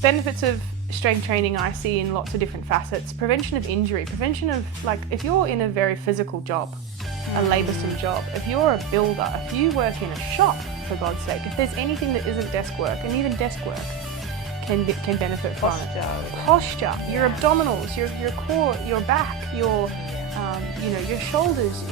benefits of strength training I see in lots of different facets. Prevention of injury, prevention of, like, if you're in a very physical job, a laboursome job, if you're a builder, if you work in a shop, for God's sake, if there's anything that isn't desk work, and even desk work can benefit from posture, your abdominals, your core, your back, your your shoulders.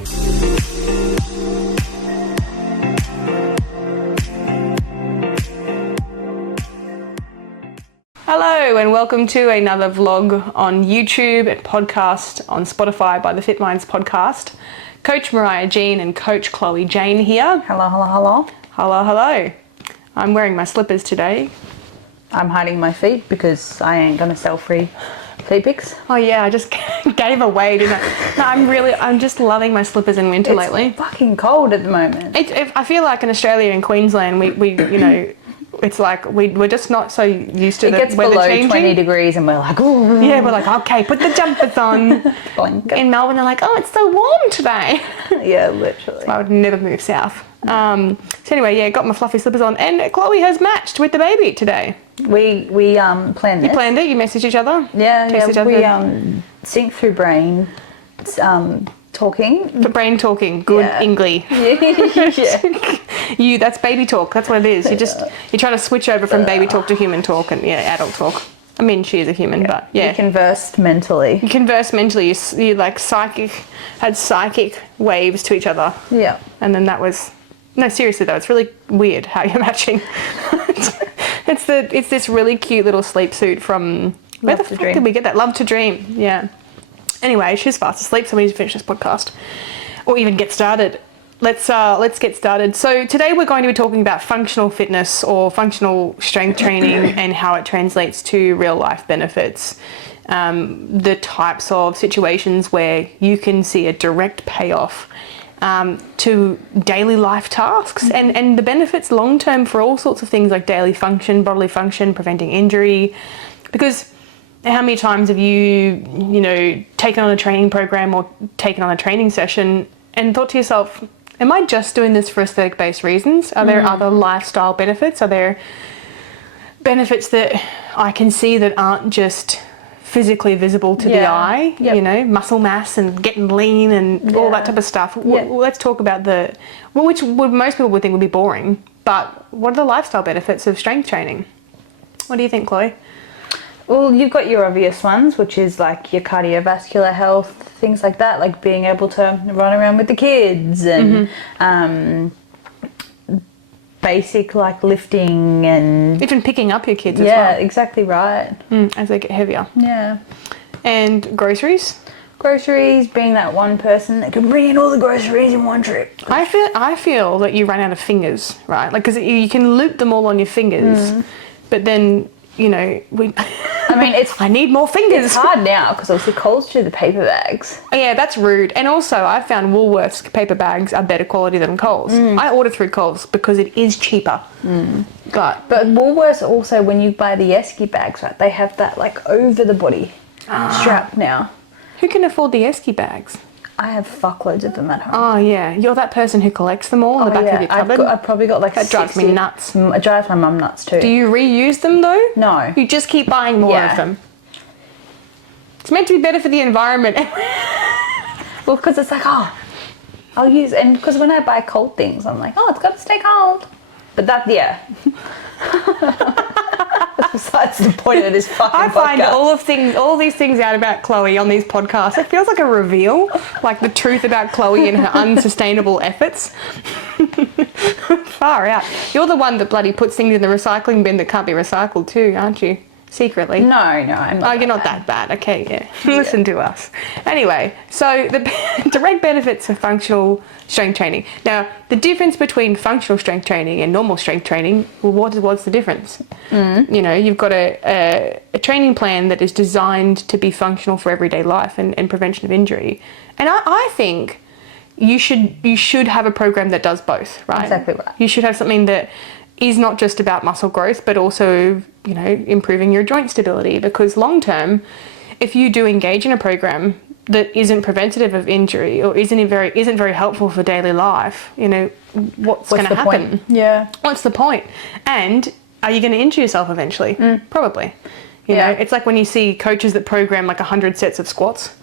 Hello and welcome to another vlog on YouTube and podcast on Spotify by the Fit Minds podcast. Coach Mariah Jean and Coach Chloe Jane here. Hello, hello, hello. Hello, hello. I'm wearing my slippers today. I'm hiding my feet because I ain't gonna sell free feet pics. Oh yeah, I just gave away, didn't I? No, I'm just loving my slippers in winter lately. It's fucking cold at the moment. I feel like in Australia and Queensland, we it's like we're just not so used to the weather changing. It gets below 20 degrees and we're like, ooh. Yeah, we're like, okay, put the jumpers on. In Melbourne, they're like, oh, it's so warm today. Yeah, literally. So I would never move south. So anyway, yeah, got my fluffy slippers on, and Chloe has matched with the baby today. We planned this. You planned it? You messaged each other? Yeah, we sync through brain talking. For brain talking, good Engly. Yeah. That's baby talk. That's what it is. You're trying to switch over from baby talk to human talk and adult talk. I mean, she is a human, but yeah. You conversed mentally. You converse mentally. You like had psychic waves to each other. Yeah. And then that was, no, seriously though, it's really weird how you're matching. It's this really cute little sleep suit from, where the fuck did we get that? Love to Dream. Yeah. Anyway, she's fast asleep, so we need to finish this podcast or even get started. Let's get started. So today we're going to be talking about functional fitness or functional strength training and how it translates to real life benefits. The types of situations where you can see a direct payoff to daily life tasks and the benefits long term for all sorts of things like daily function, bodily function, preventing injury. Because how many times have you taken on a training program or taken on a training session and thought to yourself, am I just doing this for aesthetic-based reasons? Are there other lifestyle benefits? Are there benefits that I can see that aren't just physically visible to the eye? Yep. Muscle mass and getting lean and all that type of stuff. Well, let's talk about which most people would think would be boring, but what are the lifestyle benefits of strength training? What do you think, Chloe? Well, you've got your obvious ones, which is like your cardiovascular health, things like that, like being able to run around with the kids and basic like lifting and even picking up your kids as well. Yeah, exactly right. As they get heavier. Yeah. And groceries? Groceries, being that one person that can bring in all the groceries in one trip. I feel that you run out of fingers, right? Like, because you can loop them all on your fingers, but then I need more fingers. It's hard now because obviously Coles do the paper bags. Yeah, that's rude. And also, I found Woolworths paper bags are better quality than Coles. I order through Coles because it is cheaper. But Woolworths also, when you buy the Esky bags, right, they have that like over the body strap now. Who can afford the Esky bags? I have fuckloads of them at home. Oh yeah, you're that person who collects them all in the back of your cupboard. I've probably got like that 60. drives me nuts. It drives my mum nuts too. Do you reuse them though? No. You just keep buying more of them. It's meant to be better for the environment. Well, because it's like, I'll use, and because when I buy cold things, I'm like, it's got to stay cold. But that's besides the point of this fucking podcast. I find all these things out about Chloe on these podcasts. It feels like a reveal, like the truth about Chloe and her unsustainable efforts. Far out. You're the one that bloody puts things in the recycling bin that can't be recycled too, aren't you? Secretly. No, I'm not. Oh, you're not that bad. Okay, yeah. Listen to us. Anyway, so the direct benefits of functional strength training. Now, the difference between functional strength training and normal strength training, well, what's the difference? You've got a training plan that is designed to be functional for everyday life and prevention of injury. And I think you should have a program that does both, right? Exactly right. You should have something that is not just about muscle growth, but also, improving your joint stability. Because long term, if you do engage in a program that isn't preventative of injury or isn't very helpful for daily life, what's going to happen? Point? Yeah. What's the point? And are you going to injure yourself eventually? Probably. You know, it's like when you see coaches that program like 100 sets of squats.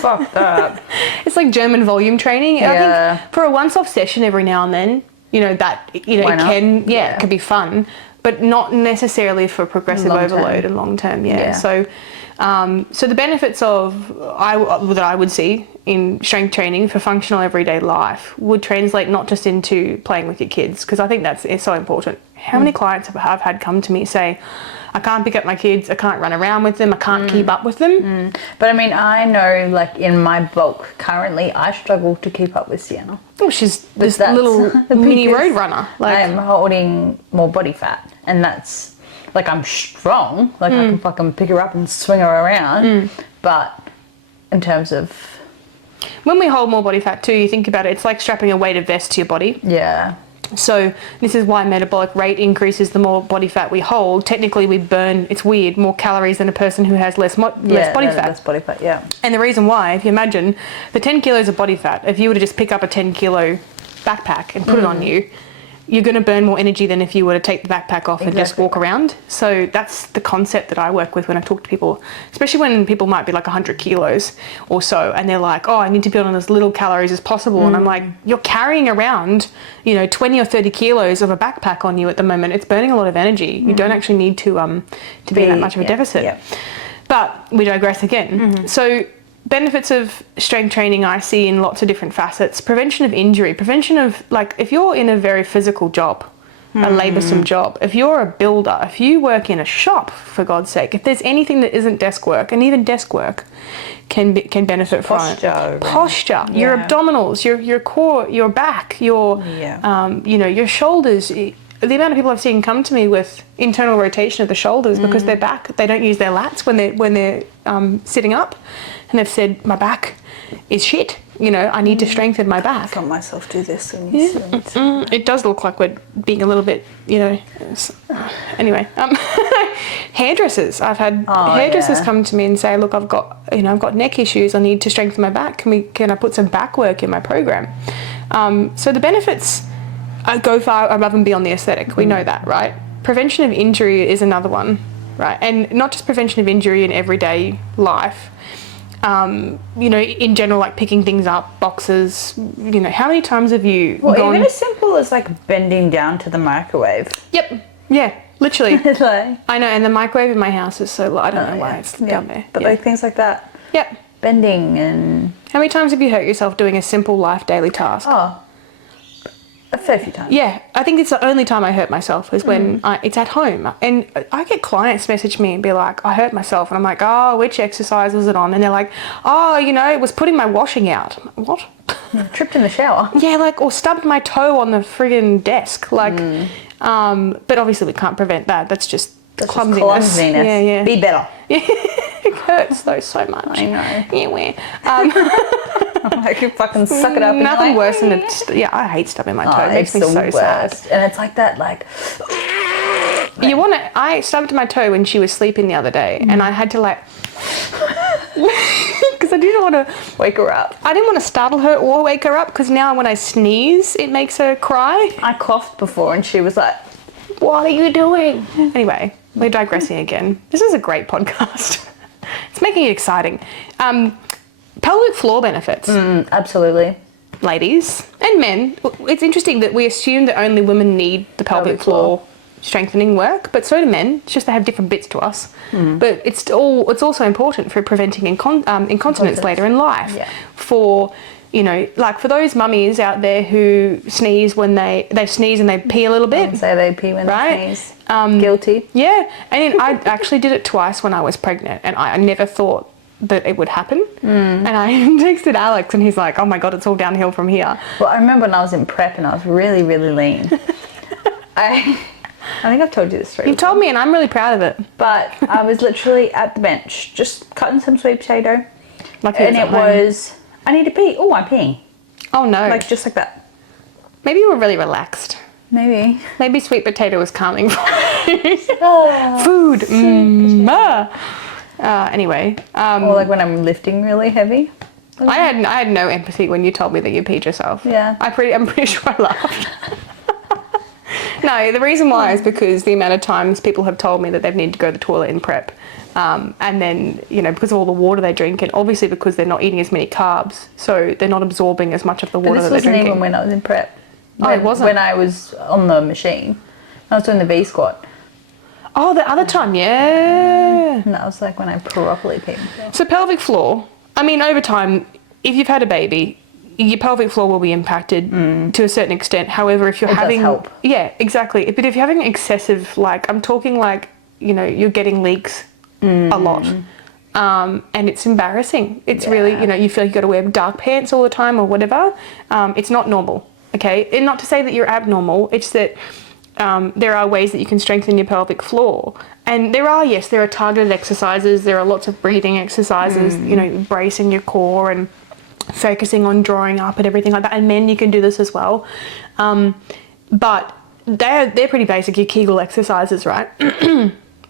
Fuck that. It's like German volume training. Yeah. I think for a once-off session every now and then, you know, that, you know, it can be fun, but not necessarily for progressive overload and long term. So so the benefits that I would see in strength training for functional everyday life would translate not just into playing with your kids, because I think it's so important. How many clients have I had come to me say, I can't pick up my kids, I can't run around with them, I can't keep up with them. But I mean, I know, like, in my bulk currently, I struggle to keep up with Sienna. Oh, she's this little mini road runner. Like, I'm holding more body fat, and that's, like, I'm strong, like I can fucking pick her up and swing her around, but in terms of... When we hold more body fat too, you think about it, it's like strapping a weighted vest to your body. Yeah. So this is why metabolic rate increases the more body fat we hold. Technically, we burn, it's weird, more calories than a person who has less body fat. Less body fat, yeah. And the reason why, if you imagine the 10 kilos of body fat, if you were to just pick up a 10 kilo backpack and put it on you, you're going to burn more energy than if you were to take the backpack off and just walk around. So that's the concept that I work with when I talk to people, especially when people might be like 100 kilos or so, and they're like, oh, I need to be on as little calories as possible. And I'm like, you're carrying around, you know, 20 or 30 kilos of a backpack on you at the moment. It's burning a lot of energy. You don't actually need to be in that much of a deficit. Yeah. But we digress again. So benefits of strength training I see in lots of different facets. Prevention of injury, prevention of, like, if you're in a very physical job, a laboursome job, if you're a builder, if you work in a shop, for God's sake, if there's anything that isn't desk work, and even desk work can benefit from it. Posture, your abdominals, your core, your back, your you know, your shoulders. The amount of people I've seen come to me with internal rotation of the shoulders because their back, they don't use their lats when they're sitting up. And they've said, my back is shit. You know, I need to strengthen my back. I felt myself do this. When you it does look like we're being a little bit, you know. Anyway, hairdressers. I've had hairdressers come to me and say, look, I've got neck issues. I need to strengthen my back. Can I put some back work in my program? So the benefits go far above and beyond the aesthetic. We know that, right? Prevention of injury is another one, right? And not just prevention of injury in everyday life. You know, in general, like picking things up, boxes, you know, how many times have you gone... even as simple as, like, bending down to the microwave. Yep. Yeah, literally. Like, I know, and the microwave in my house is so low. I don't know why it's down there. But, like, things like that. Yep. Bending and... How many times have you hurt yourself doing a simple life daily task? Oh, a fair few times. Yeah, I think it's the only time I hurt myself is when it's at home. And I get clients message me and be like, I hurt myself. And I'm like, oh, which exercise was it on? And they're like, oh, you know, it was putting my washing out. I'm like, what? Tripped in the shower. Yeah, like, or stubbed my toe on the friggin' desk. Like, but obviously we can't prevent that. That's just clumsiness. Yeah. Be better. It hurts though so much. I know. Yeah, where? I could fucking suck it up. Nothing worse than I hate stubbing my toe. It makes me so sad. And it's like that, like... I stubbed my toe when she was sleeping the other day, and I had to, like... Because I didn't want to... Wake her up. I didn't want to startle her or wake her up, because now when I sneeze, it makes her cry. I coughed before, and she was like, what are you doing? Anyway, we're digressing again. This is a great podcast. It's making it exciting. Pelvic floor benefits. Absolutely. Ladies and men. It's interesting that we assume that only women need the pelvic floor strengthening work, but so do men. It's just they have different bits to us. But it's also important for preventing incontinence later in life. Yeah. For, you know, like for those mummies out there who sneeze when they sneeze and they pee a little bit. Say they pee when they sneeze. Guilty. Yeah. And I actually did it twice when I was pregnant, and I never thought that it would happen. And I texted Alex and he's like, oh my God, it's all downhill from here. Well, I remember when I was in prep and I was really, really lean. I think I've told you this story. You've told me, and I'm really proud of it. But I was literally at the bench just cutting some sweet potato. And it was, I need to pee. Oh, I'm peeing. Oh no. Like just like that. Maybe you were really relaxed. Maybe sweet potato was calming for you. Oh, food. Anyway. Or like when I'm lifting really heavy. I had no empathy when you told me that you peed yourself. Yeah. I'm pretty sure I laughed. No, the reason why is because the amount of times people have told me that they've needed to go to the toilet in prep. And then, because of all the water they drink, and obviously because they're not eating as many carbs, so they're not absorbing as much of the water that they're drinking. This wasn't even when I was in prep. It wasn't? When I was on the machine. I was doing the V squat. Oh, the other time, yeah. And that was like when I properly came. So pelvic floor, over time, if you've had a baby, your pelvic floor will be impacted to a certain extent. However, if you're having... It does help. Yeah, exactly. But if you're having excessive, I'm talking you're getting leaks a lot. And it's embarrassing. It's really, you feel like you've got to wear dark pants all the time or whatever. It's not normal, okay? And not to say that you're abnormal, it's that there are ways that you can strengthen your pelvic floor. And there are targeted exercises. There are lots of breathing exercises, bracing your core and focusing on drawing up and everything like that. And men, you can do this as well. But they're pretty basic, your Kegel exercises, right?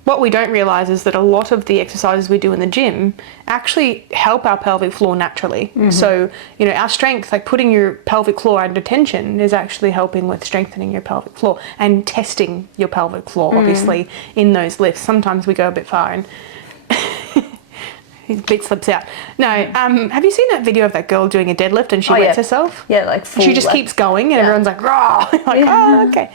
What we don't realise is that a lot of the exercises we do in the gym actually help our pelvic floor naturally. Mm-hmm. So, our strength, like putting your pelvic floor under tension, is actually helping with strengthening your pelvic floor and testing your pelvic floor, obviously, in those lifts. Sometimes we go a bit far and his bit slips out. No, have you seen that video of that girl doing a deadlift and she wets herself? Yeah, like full. She just keeps going and everyone's like, raw. Okay.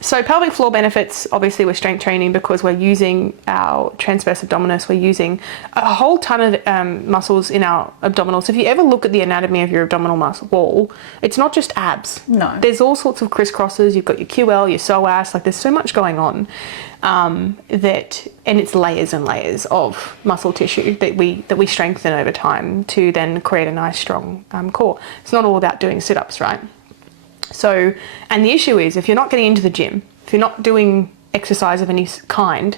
So pelvic floor benefits, obviously, with strength training because we're using our transverse abdominis. We're using a whole ton of muscles in our abdominals. If you ever look at the anatomy of your abdominal muscle wall, it's not just abs. No. There's all sorts of crisscrosses. You've got your QL, your psoas. There's so much going on and it's layers and layers of muscle tissue that we strengthen over time to then create a nice, strong core. It's not all about doing sit-ups, right? So, and the issue is if you're not getting into the gym, if you're not doing exercise of any kind,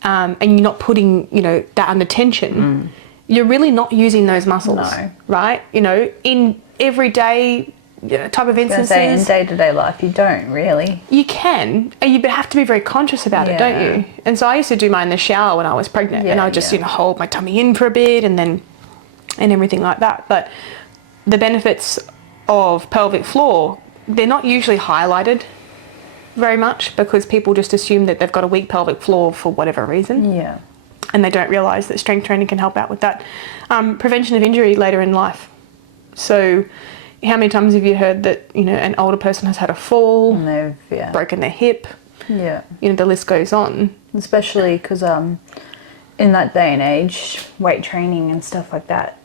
and you're not putting, that under tension, you're really not using those muscles, right? In everyday type of instances. In day-to-day life, you don't really. You can, and you have to be very conscious about it, don't you? And so I used to do mine in the shower when I was pregnant, and I would just, hold my tummy in for a bit and everything like that. But the benefits of pelvic floor, they're not usually highlighted very much because people just assume that they've got a weak pelvic floor for whatever reason. Yeah. And they don't realise that strength training can help out with that. Prevention of injury later in life. So how many times have you heard that, an older person has had a fall, and they've broken their hip? Yeah. The list goes on. Especially because in that day and age, weight training and stuff like that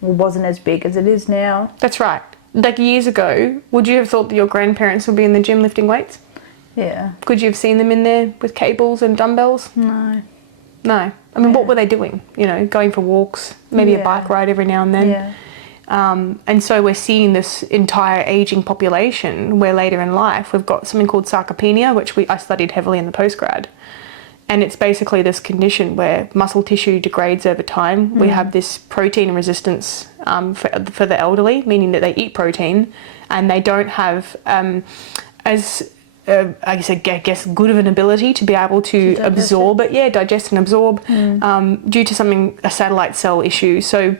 wasn't as big as it is now. That's right. Like years ago, would you have thought that your grandparents would be in the gym lifting weights? Yeah. Could you have seen them in there with cables and dumbbells? No. What were they doing? Going for walks, maybe a bike ride every now and then. Yeah. And so we're seeing this entire aging population where later in life we've got something called sarcopenia, which I studied heavily in the postgrad. And it's basically this condition where muscle tissue degrades over time. We have this protein resistance for the elderly, meaning that they eat protein and they don't have I guess good of an ability to be able to absorb it. Yeah, digest and absorb due to a satellite cell issue. So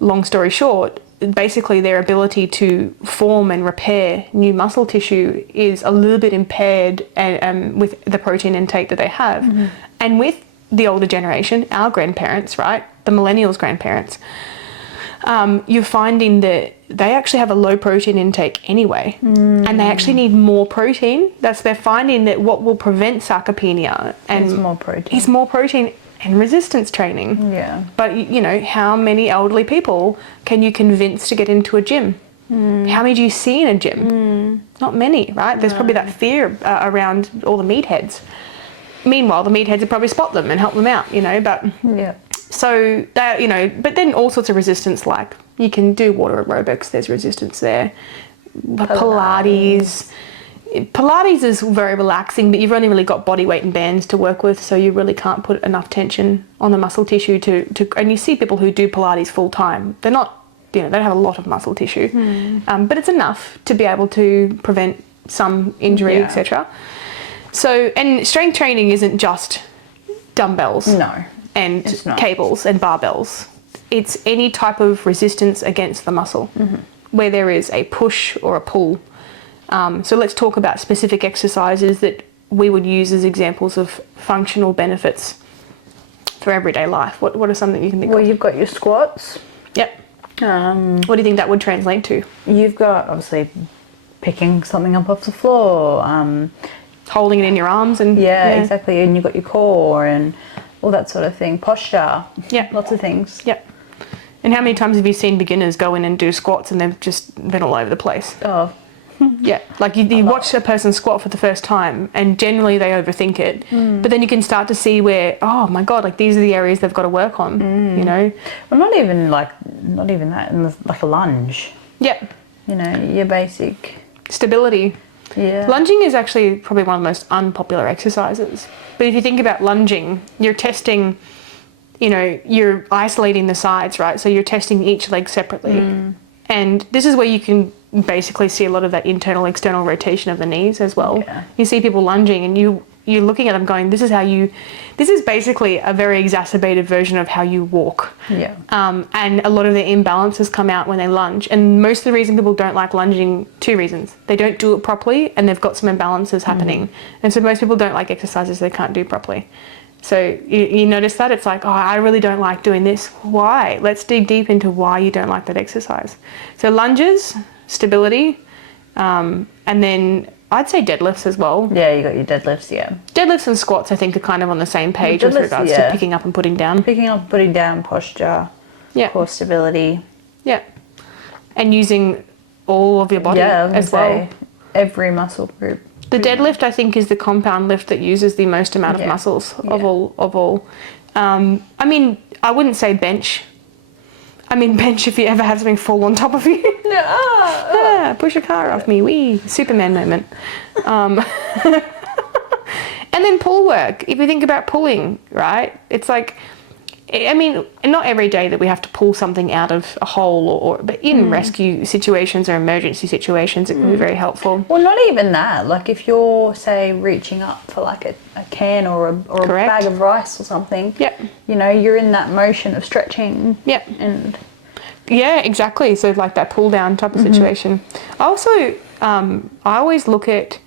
long story short, basically their ability to form and repair new muscle tissue is a little bit impaired with the protein intake that they have. And with the older generation, our grandparents, right, the millennials' grandparents, you're finding that they actually have a low protein intake anyway, and they actually need more protein. They're finding that what will prevent sarcopenia is more protein. And resistance training. Yeah. But, how many elderly people can you convince to get into a gym? How many do you see in a gym? Not many, right? There's probably that fear around all the meatheads. Meanwhile, the meatheads would probably spot them and help them out, but... Yeah. So, that, but then all sorts of resistance, like you can do water aerobics, there's resistance there. Pilates is very relaxing, but you've only really got body weight and bands to work with, so you really can't put enough tension on the muscle tissue to and you see people who do Pilates full time. They're not, they don't have a lot of muscle tissue, but it's enough to be able to prevent some injury, etc. So, and strength training isn't just dumbbells and cables and barbells. It's any type of resistance against the muscle where there is a push or a pull. So let's talk about specific exercises that we would use as examples of functional benefits for everyday life. What are some that you can think of? Well, you've got your squats. Yep. What do you think that would translate to? You've got, obviously, picking something up off the floor. Holding it in your arms and... Yeah, exactly. And you've got your core and all that sort of thing. Posture. Yeah. Lots of things. Yep. And how many times have you seen beginners go in and do squats and they've just been all over the place? Oh. Yeah, like you watch a person squat for the first time and generally they overthink it, but then you can start to see where, oh my God, like these are the areas they've got to work on, you know? Well, not even that, like a lunge. Yeah. You know, your basic... Stability. Yeah. Lunging is actually probably one of the most unpopular exercises. But if you think about lunging, you're testing, you know, you're isolating the sides, right? So you're testing each leg separately. And this is where you can basically see a lot of that internal external rotation of the knees as well. Yeah. You see people lunging and you're looking at them going, this is basically a very exacerbated version of how you walk. Yeah. And a lot of the imbalances come out when they lunge. And most of the reason people don't like lunging, 2 reasons. They don't do it properly and they've got some imbalances happening. And so most people don't like exercises they can't do properly. So you notice that? It's like, oh, I really don't like doing this. Why? Let's dig deep into why you don't like that exercise. So lunges, stability, and then I'd say deadlifts as well. Yeah, you got your deadlifts, yeah. Deadlifts and squats, I think, are kind of on the same page with regards to picking up and putting down. Picking up, putting down, posture, core stability. Yeah. And using all of your body as well. Every muscle group. The deadlift, I think, is the compound lift that uses the most amount of muscles of all. I mean, I wouldn't say bench. I mean, bench if you ever have something fall on top of you. Push a car off me, wee. Superman moment. And then pull work. If you think about pulling, right? It's like, I mean, not every day that we have to pull something out of a hole, but in rescue situations or emergency situations, it can be very helpful. Well, not even that. Like if you're, say, reaching up for like a can or a bag of rice or something, you know, you're in that motion of stretching. And yeah, exactly. So like that pull down type of situation. Also, I always look at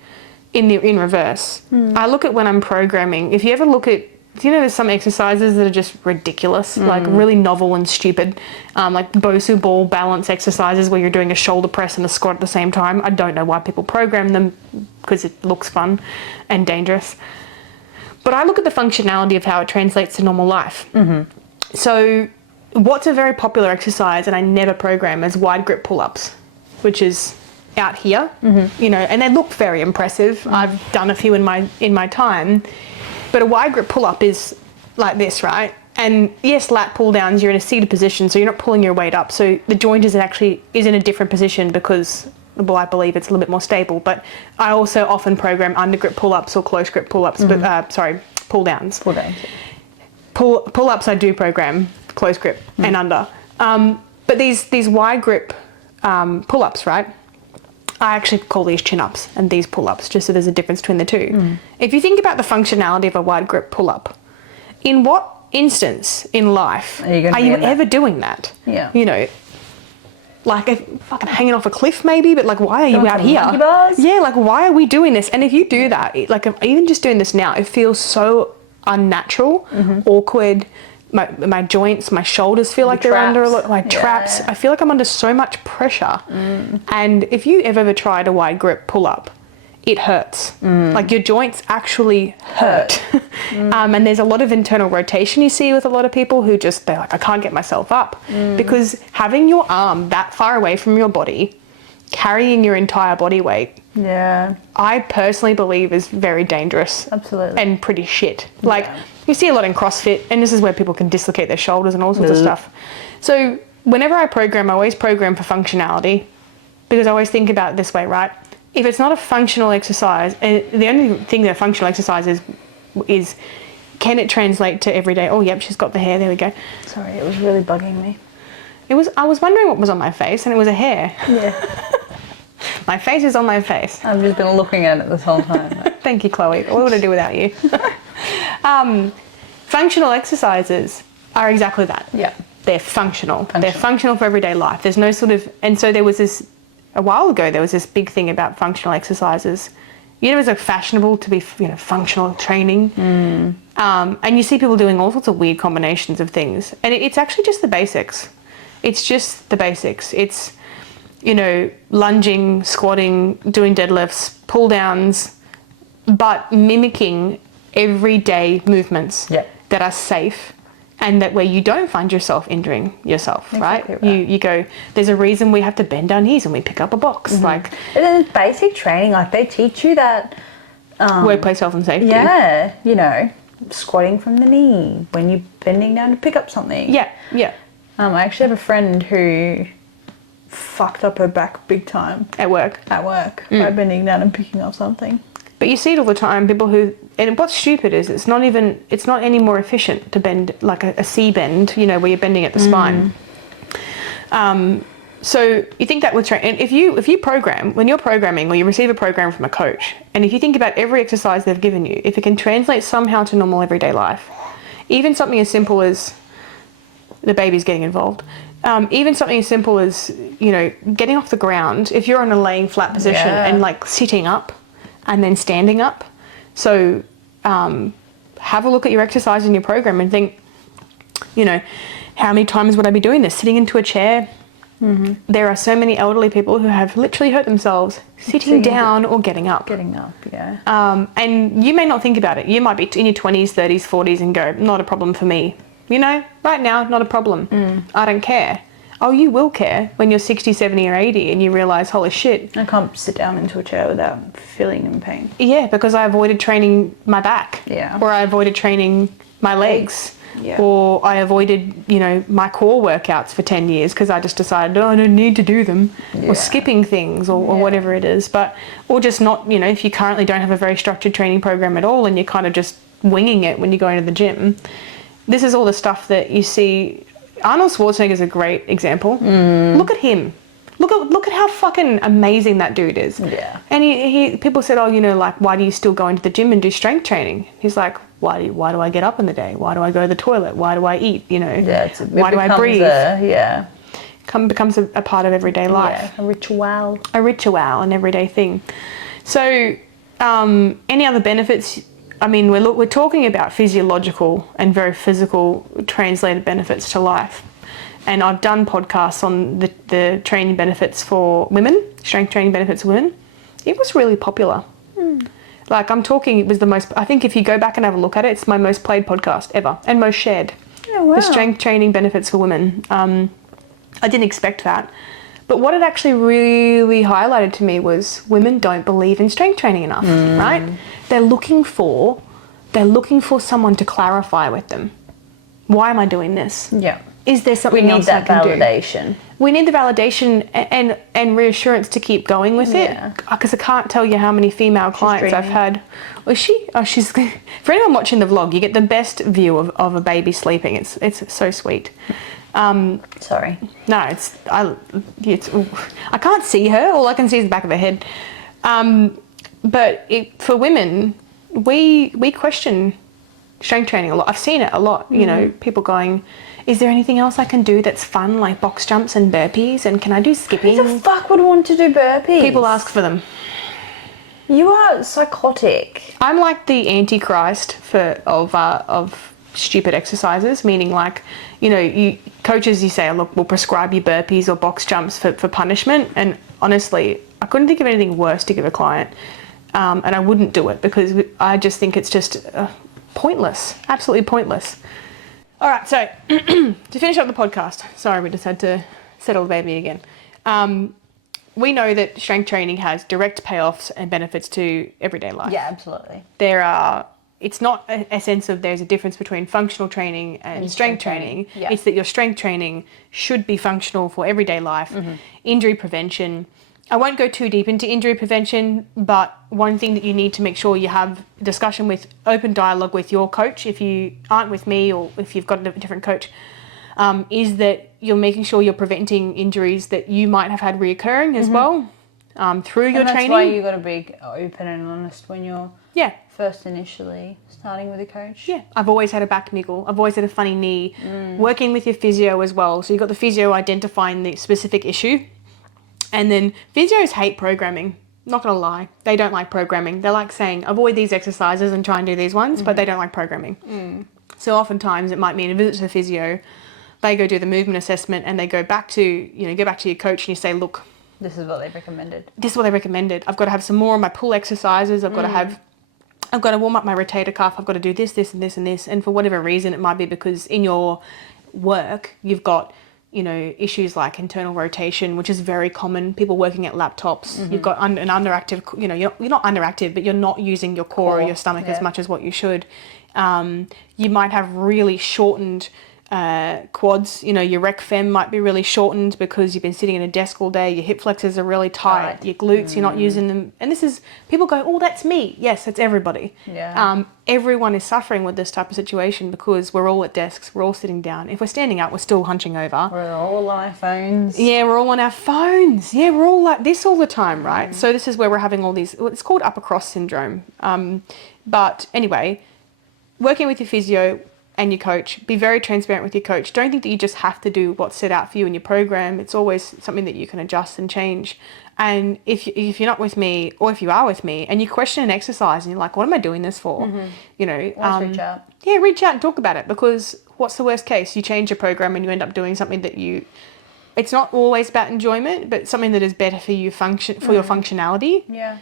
in reverse. I look at when I'm programming. If you ever look at, you know, there's some exercises that are just ridiculous, like really novel and stupid, like Bosu ball balance exercises where you're doing a shoulder press and a squat at the same time. I don't know why people program them because it looks fun and dangerous. But I look at the functionality of how it translates to normal life. So what's a very popular exercise and I never program is wide grip pull-ups, which is out here, you know, and they look very impressive. I've done a few in my time. But a wide grip pull-up is like this, right? And yes, lat pull downs, you're in a seated position, so you're not pulling your weight up. So the joint is in a different position because, well, I believe it's a little bit more stable. But I also often program under grip pull-ups or close grip pull-ups, but pull downs. Pull downs. Pull-ups I do program close grip and under. But these wide grip pull-ups, right? I actually call these chin-ups and these pull-ups, just so there's a difference between the two. If you think about the functionality of a wide grip pull-up, in what instance in life are you ever doing that? Yeah. You know, like fucking hanging off a cliff maybe, but like why are you out here? Yeah, like why are we doing this? And if you do that, like even just doing this now, it feels so unnatural, awkward. My joints, my shoulders feel like they're under a lot. My traps, I feel like I'm under so much pressure. And if you ever tried a wide grip pull up, it hurts. Like your joints actually hurt. And there's a lot of internal rotation you see with a lot of people who they're like, I can't get myself up. Because having your arm that far away from your body, carrying your entire body weight, I personally believe is very dangerous. Absolutely. And pretty shit. Like you see a lot in CrossFit, and this is where people can dislocate their shoulders and all sorts of stuff. So whenever I program, I always program for functionality because I always think about it this way, right? If it's not a functional exercise, and the only thing that a functional exercise is can it translate to everyday? Oh, yep, she's got the hair. There we go. Sorry, it was really bugging me. I was wondering what was on my face, and it was a hair. Yeah. My face is on my face. I've just been looking at it this whole time. Thank you, Chloe. What would I do without you? Functional exercises are exactly that. Yeah. They're functional. They're functional for everyday life. There's no sort of... And so there was this a while ago, there was this big thing about functional exercises. It was like fashionable to be, functional training. And you see people doing all sorts of weird combinations of things. And it's actually just the basics. It's just the basics. It's, lunging, squatting, doing deadlifts, pull downs, but mimicking everyday movements that are safe and that where you don't find yourself injuring yourself, exactly right? You go, there's a reason we have to bend our knees when we pick up a box. And then basic training, they teach you that... workplace health and safety. Yeah, squatting from the knee when you're bending down to pick up something. Yeah. I actually have a friend who fucked up her back big time. At work. By bending down and picking up something. But you see it all the time, people who, and what's stupid is it's not any more efficient to bend like a C bend, where you're bending at the spine. So you think that with training, and if you program, when you're programming or you receive a program from a coach, and if you think about every exercise they've given you, if it can translate somehow to normal everyday life, even something as simple as the baby's getting involved, even something as simple as, getting off the ground, if you're in a laying flat position and like sitting up, and then standing up. So have a look at your exercise in your program and think, how many times would I be doing this? Sitting into a chair. There are so many elderly people who have literally hurt themselves sitting down or getting up. And you may not think about it. You might be in your 20s, 30s, 40s and go, not a problem for me. Right now, not a problem. I don't care. Oh, you will care when you're 60, 70 or 80 and you realise, holy shit. I can't sit down into a chair without feeling in pain. Yeah, because I avoided training my back. Yeah. Or I avoided training my legs. Yeah. Or I avoided, my core workouts for 10 years because I just decided, I don't need to do them. Or skipping things or whatever it is. Or just not, if you currently don't have a very structured training program at all and you're kind of just winging it when you go into the gym. This is all the stuff that you see. Arnold Schwarzenegger is a great example. Look at him. Look at how fucking amazing that dude is. Yeah. And he people said, why do you still go into the gym and do strength training? He's like, why do I get up in the day? Why do I go to the toilet? Why do I eat? Why do I breathe? Becomes a part of everyday life. Yeah, a ritual. A ritual, an everyday thing. So, any other benefits? We're talking about physiological and very physical translated benefits to life. And I've done podcasts on the training benefits for women, strength training benefits for women. It was really popular. I'm talking, it was the most, I think if you go back and have a look at it, it's my most played podcast ever and most shared. Oh, wow. The strength training benefits for women. I didn't expect that. But what it actually really highlighted to me was women don't believe in strength training enough, right? They're looking for someone to clarify with them. Why am I doing this? Yeah. Is there something else I can do? We need that validation. We need the validation and reassurance to keep going with it. Because I can't tell you how many female clients I've had. Was she? Oh, she's. For anyone watching the vlog, you get the best view of a baby sleeping. It's so sweet. Sorry. No, I can't see her. All I can see is the back of her head. But for women, we question strength training a lot. I've seen it a lot. People going, is there anything else I can do that's fun, like box jumps and burpees? And can I do skipping? Who the fuck would want to do burpees? People ask for them. You are psychotic. I'm like the antichrist of stupid exercises, meaning coaches, you say, look, we'll prescribe you burpees or box jumps for punishment. And honestly, I couldn't think of anything worse to give a client. And I wouldn't do it because I just think it's just pointless, absolutely pointless. All right, so to finish up the podcast, sorry, we just had to settle the baby again. We know that strength training has direct payoffs and benefits to everyday life. Yeah, absolutely. It's not a sense of there's a difference between functional training and strength training. Yeah. It's that your strength training should be functional for everyday life, injury prevention. I won't go too deep into injury prevention, but one thing that you need to make sure you have discussion with, open dialogue with your coach, if you aren't with me or if you've got a different coach, is that you're making sure you're preventing injuries that you might have had reoccurring as well through your training. That's why you got to be open and honest when you're first initially starting with a coach. Yeah, I've always had a back niggle. I've always had a funny knee. Working with your physio as well. So you've got the physio identifying the specific issue. And then physios hate programming. Not going to lie. They don't like programming. They like saying, avoid these exercises and try and do these ones, but they don't like programming. So oftentimes it might mean a visit to the physio, they go do the movement assessment and they go back to your coach and you say, look, this is what they recommended. This is what they recommended. I've got to have some more of my pull exercises. I've got to warm up my rotator cuff. I've got to do this, this, and this, and this. And for whatever reason, it might be because in your work, you've got, issues like internal rotation, which is very common. People working at laptops. You've got an underactive, you're not underactive, but you're not using your core or your stomach as much as what you should. You might have really shortened quads, your rec fem might be really shortened because you've been sitting at a desk all day, your hip flexors are really tight, your glutes, you're not using them. And this is, people go, oh, that's me. Yes, that's everybody. Yeah. Everyone is suffering with this type of situation because we're all at desks, we're all sitting down. If we're standing up, we're still hunching over. We're all on our phones. Yeah, we're all on our phones. Yeah, we're all like this all the time, right? So this is where we're having all these, it's called upper cross syndrome. But anyway, working with your physio and your coach, be very transparent with your coach. Don't think that you just have to do what's set out for you in your program. It's always something that you can adjust and change. And if you're not with me, or if you are with me, and you question an exercise and you're like, what am I doing this for? Let's reach out. Yeah, reach out and talk about it, because what's the worst case? You change your program and you end up doing something that it's not always about enjoyment, but something that is better for you for your functionality. Yeah.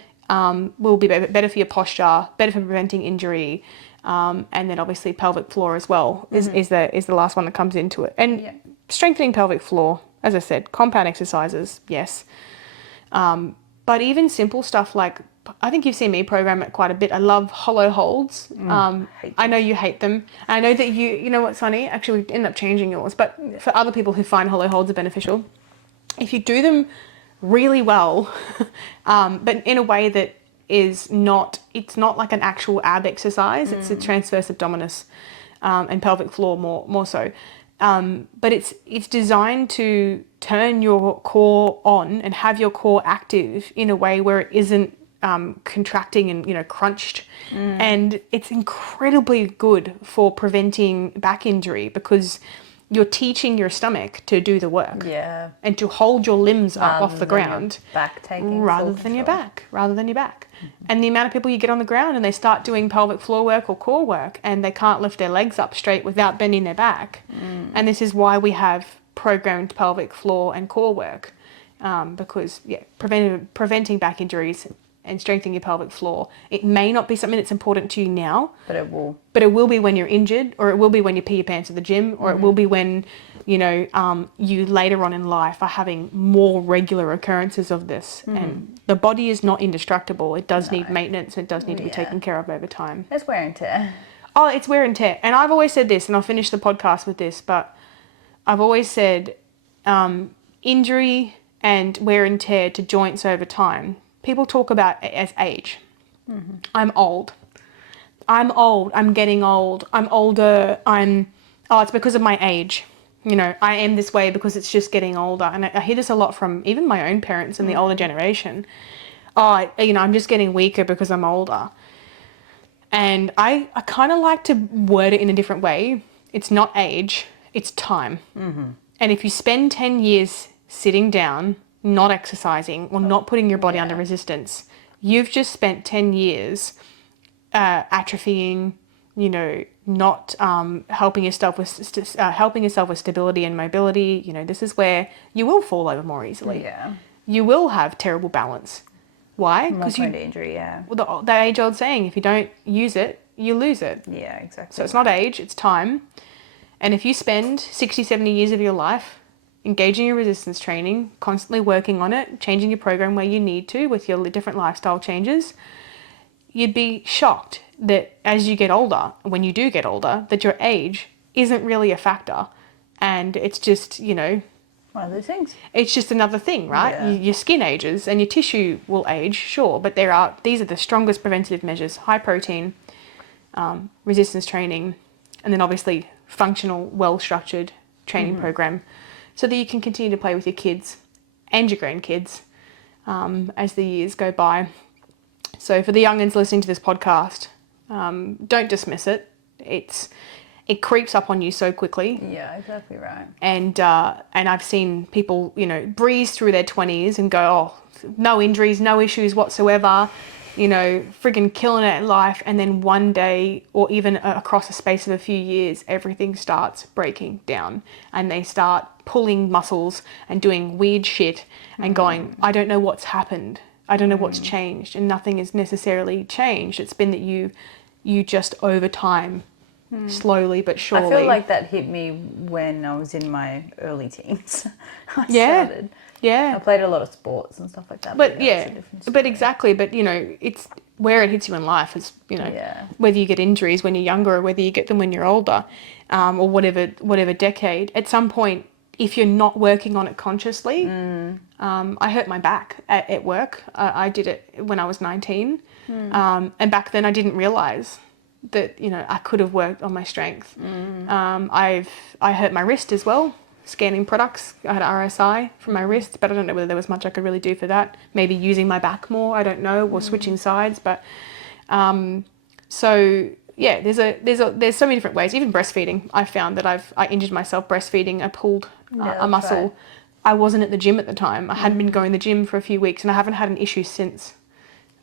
Will be better for your posture, better for preventing injury. And then obviously pelvic floor as well is the last one that comes into it. And strengthening pelvic floor, as I said, compound exercises, yes. But even simple stuff like, I think you've seen me program it quite a bit. I love hollow holds. I know you hate them. I know that you know what, Sonny? Actually, we end up changing yours. But for other people who find hollow holds are beneficial, if you do them really well, but in a way that it's not like an actual ab exercise. It's a transverse abdominis and pelvic floor more so. But it's designed to turn your core on and have your core active in a way where it isn't contracting and crunched. And it's incredibly good for preventing back injury because you're teaching your stomach to do the work. Yeah. And to hold your limbs up off the ground. Back taking rather than your back. And the amount of people you get on the ground and they start doing pelvic floor work or core work and they can't lift their legs up straight without bending their back. And this is why we have programmed pelvic floor and core work. Because preventing back injuries and strengthening your pelvic floor, it may not be something that's important to you now, but it will be when you're injured, or it will be when you pee your pants at the gym, or it will be when you later on in life are having more regular occurrences of this. And the body is not indestructible. It does need maintenance. It does need to be taken care of over time. It's wear and tear. Oh, it's wear and tear. And I've always said this, and I'll finish the podcast with this, but I've always said injury and wear and tear to joints over time, people talk about it as age. I'm old. I'm getting old. I'm older. It's because of my age. I am this way because it's just getting older. And I hear this a lot from even my own parents and the older generation. I'm just getting weaker because I'm older. And I kind of like to word it in a different way. It's not age, it's time. And if you spend 10 years sitting down, not exercising or not putting your body under resistance, you've just spent 10 years atrophying, not helping yourself with stability and mobility. This is where you will fall over more easily. Yeah. You will have terrible balance. Why? Because you injury, yeah. Well, the age-old saying, if you don't use it, you lose it. Yeah, exactly. So it's not age, it's time. And if you spend 60, 70 years of your life engaging in resistance training, constantly working on it, changing your program where you need to with your different lifestyle changes, you'd be shocked that as you get older, when you do get older, that your age isn't really a factor. And it's just, one of those things. It's just another thing, right? Yeah. Your skin ages and your tissue will age, sure, but these are the strongest preventative measures: high protein, resistance training, and then obviously functional, well-structured training program, so that you can continue to play with your kids and your grandkids as the years go by. So for the young'uns listening to this podcast, don't dismiss it. it creeps up on you so quickly. Yeah, exactly right. And I've seen people, you know, breeze through their 20s and go, oh, no injuries, no issues whatsoever, you know, friggin' killing it in life. And then one day, or even across a space of a few years, everything starts breaking down and they start pulling muscles and doing weird shit and going, I don't know what's happened. I don't know what's changed. And nothing is necessarily changed. It's been that you just over time, slowly but surely. I feel like that hit me when I was in my early teens. I started. Yeah. I played a lot of sports and stuff like that. But exactly. But, you know, it's where it hits you in life is, you know, whether you get injuries when you're younger or whether you get them when you're older, or whatever decade. At some point, if you're not working on it consciously, I hurt my back at work. I did it when I was 19. And back then I didn't realise that, you know, I could have worked on my strength. I hurt my wrist as well, scanning products. I had RSI from my wrist, but I don't know whether there was much I could really do for that. Maybe using my back more, I don't know, or switching sides. But so yeah, there's so many different ways. Even breastfeeding, I found that I injured myself breastfeeding. I pulled a muscle. Right. I wasn't at the gym at the time. I hadn't been going to the gym for a few weeks, and I haven't had an issue since.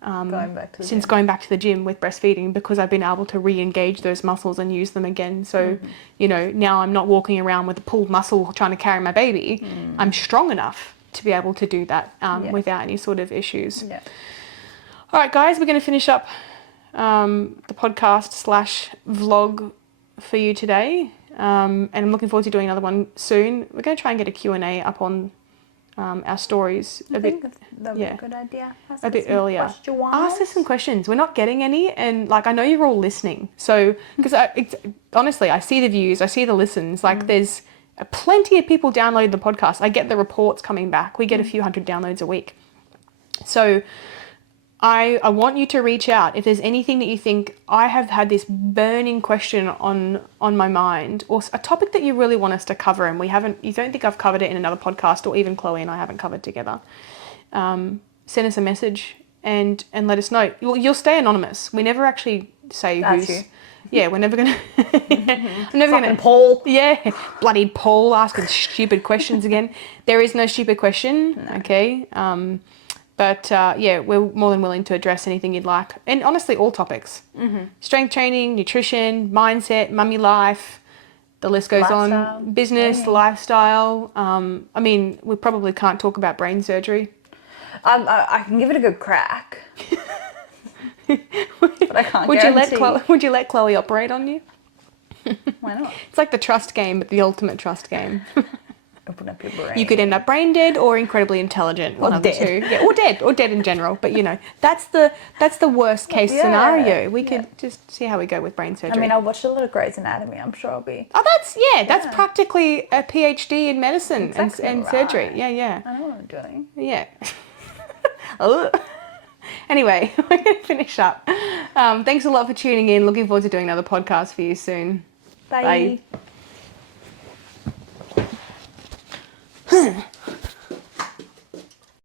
Going back to the gym with breastfeeding, because I've been able to re-engage those muscles and use them again. So, you know, now I'm not walking around with a pulled muscle trying to carry my baby. I'm strong enough to be able to do that without any sort of issues. Yeah. All right, guys, we're going to finish up the podcast / vlog for you today. And I'm looking forward to doing another one soon. We're going to try and get a Q&A up on our stories I think that'd be a good idea. A bit earlier. Ask us some questions. We're not getting any, and like I know you're all listening. So because honestly, I see the views, I see the listens. Like there's plenty of people downloading the podcast. I get the reports coming back. We get a few hundred downloads a week. So I want you to reach out if there's anything that you think, I have had this burning question on my mind, or a topic that you really want us to cover and you don't think I've covered it in another podcast, or even Chloe and I haven't covered together. Send us a message and let us know. You'll stay anonymous. We never actually say That's who's. You. Yeah, we're never gonna. I'm never gonna. Paul. Yeah, bloody Paul asking stupid questions again. There is no stupid question. No. Okay. But yeah, we're more than willing to address anything you'd like. And honestly, all topics. Strength training, nutrition, mindset, mummy life, the list goes on. Business, lifestyle. I mean, we probably can't talk about brain surgery. I can give it a good crack. But I can't Would you let Chloe operate on you? Why not? It's like the trust game, but the ultimate trust game. Open up your brain. You could end up brain dead or incredibly intelligent. One of the two. Yeah, or dead in general. But you know, that's the worst case scenario. We could just see how we go with brain surgery. I mean, I watched a lot of Grey's Anatomy. I'm sure I'll be. Oh, that's practically a PhD in medicine and surgery. Yeah. I know what I'm doing. Yeah. Anyway, we're going to finish up. Thanks a lot for tuning in. Looking forward to doing another podcast for you soon. Bye. Bye.